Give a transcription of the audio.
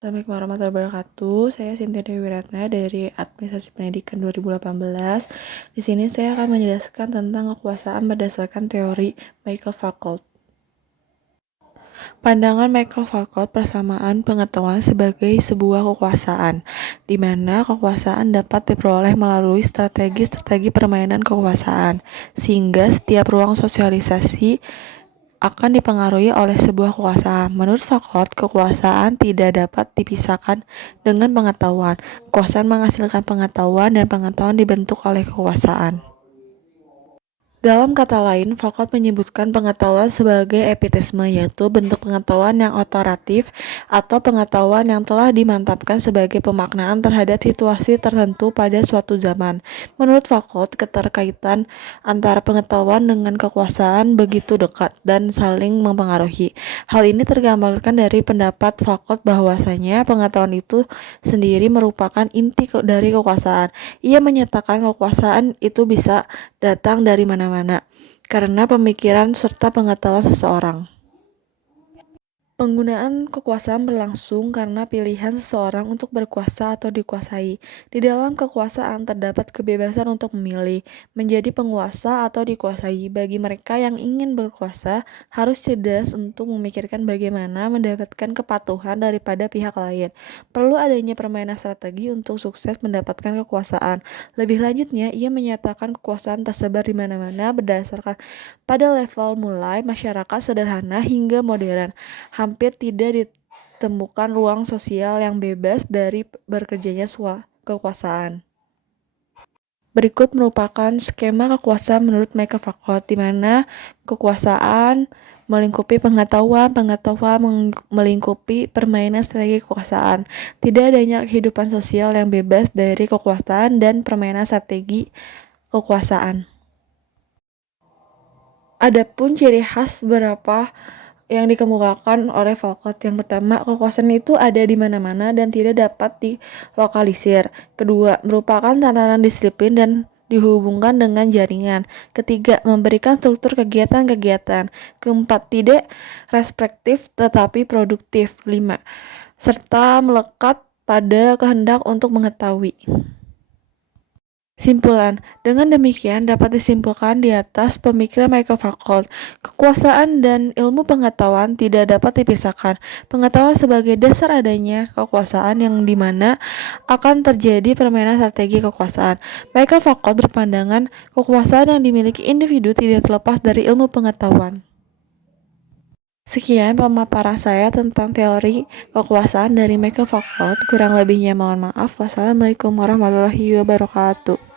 Assalamualaikum warahmatullahi wabarakatuh. Saya Sintia Dewi Wiratna dari Administrasi Pendidikan 2018. Di sini saya akan menjelaskan tentang kekuasaan berdasarkan teori Michael Foucault. Pandangan Michael Foucault persamaan pengetahuan sebagai sebuah kekuasaan, di mana kekuasaan dapat diperoleh melalui strategi-strategi permainan kekuasaan, sehingga setiap ruang sosialisasi akan dipengaruhi oleh sebuah kekuasaan. Menurut Foucault, kekuasaan tidak dapat dipisahkan dengan pengetahuan. Kekuasaan menghasilkan pengetahuan dan pengetahuan dibentuk oleh kekuasaan. Dalam kata lain, Foucault menyebutkan pengetahuan sebagai epitisme, yaitu bentuk pengetahuan yang otoratif atau pengetahuan yang telah dimantapkan sebagai pemaknaan terhadap situasi tertentu pada suatu zaman. Menurut Foucault, keterkaitan antara pengetahuan dengan kekuasaan begitu dekat dan saling mempengaruhi. Hal ini tergambarkan dari pendapat Foucault bahwasanya pengetahuan itu sendiri merupakan inti dari kekuasaan. Ia menyatakan kekuasaan itu bisa datang dari mana-mana, karena pemikiran serta pengetahuan seseorang. Penggunaan kekuasaan berlangsung karena pilihan seseorang untuk berkuasa atau dikuasai. Di dalam kekuasaan terdapat kebebasan untuk memilih, menjadi penguasa atau dikuasai. Bagi mereka yang ingin berkuasa, harus cerdas untuk memikirkan bagaimana mendapatkan kepatuhan daripada pihak lain. Perlu adanya permainan strategi untuk sukses mendapatkan kekuasaan. Lebih lanjutnya, ia menyatakan kekuasaan tersebar di mana-mana berdasarkan pada level mulai masyarakat sederhana hingga modern. Hampir tidak ditemukan ruang sosial yang bebas dari bekerjanya kekuasaan. Berikut merupakan skema kekuasaan menurut Michael Foucault, di mana kekuasaan melingkupi pengetahuan melingkupi permainan strategi kekuasaan. Tidak adanya kehidupan sosial yang bebas dari kekuasaan dan permainan strategi kekuasaan. Adapun ciri khas beberapa yang dikemukakan oleh Foucault. Yang pertama, kekuasaan itu ada di mana-mana dan tidak dapat dilokalisir. Kedua, merupakan tatanan disiplin dan dihubungkan dengan jaringan. Ketiga, memberikan struktur kegiatan-kegiatan. Keempat, tidak restriktif tetapi produktif. 5, serta melekat pada kehendak untuk mengetahui. Simpulan, dengan demikian dapat disimpulkan di atas pemikiran Michael Foucault, kekuasaan dan ilmu pengetahuan tidak dapat dipisahkan. Pengetahuan sebagai dasar adanya kekuasaan yang dimana akan terjadi permainan strategi kekuasaan. Michael Foucault berpandangan kekuasaan yang dimiliki individu tidak terlepas dari ilmu pengetahuan. Sekian pemaparan saya tentang teori kekuasaan dari Michael Foucault. Kurang lebihnya mohon maaf. Wassalamualaikum warahmatullahi wabarakatuh.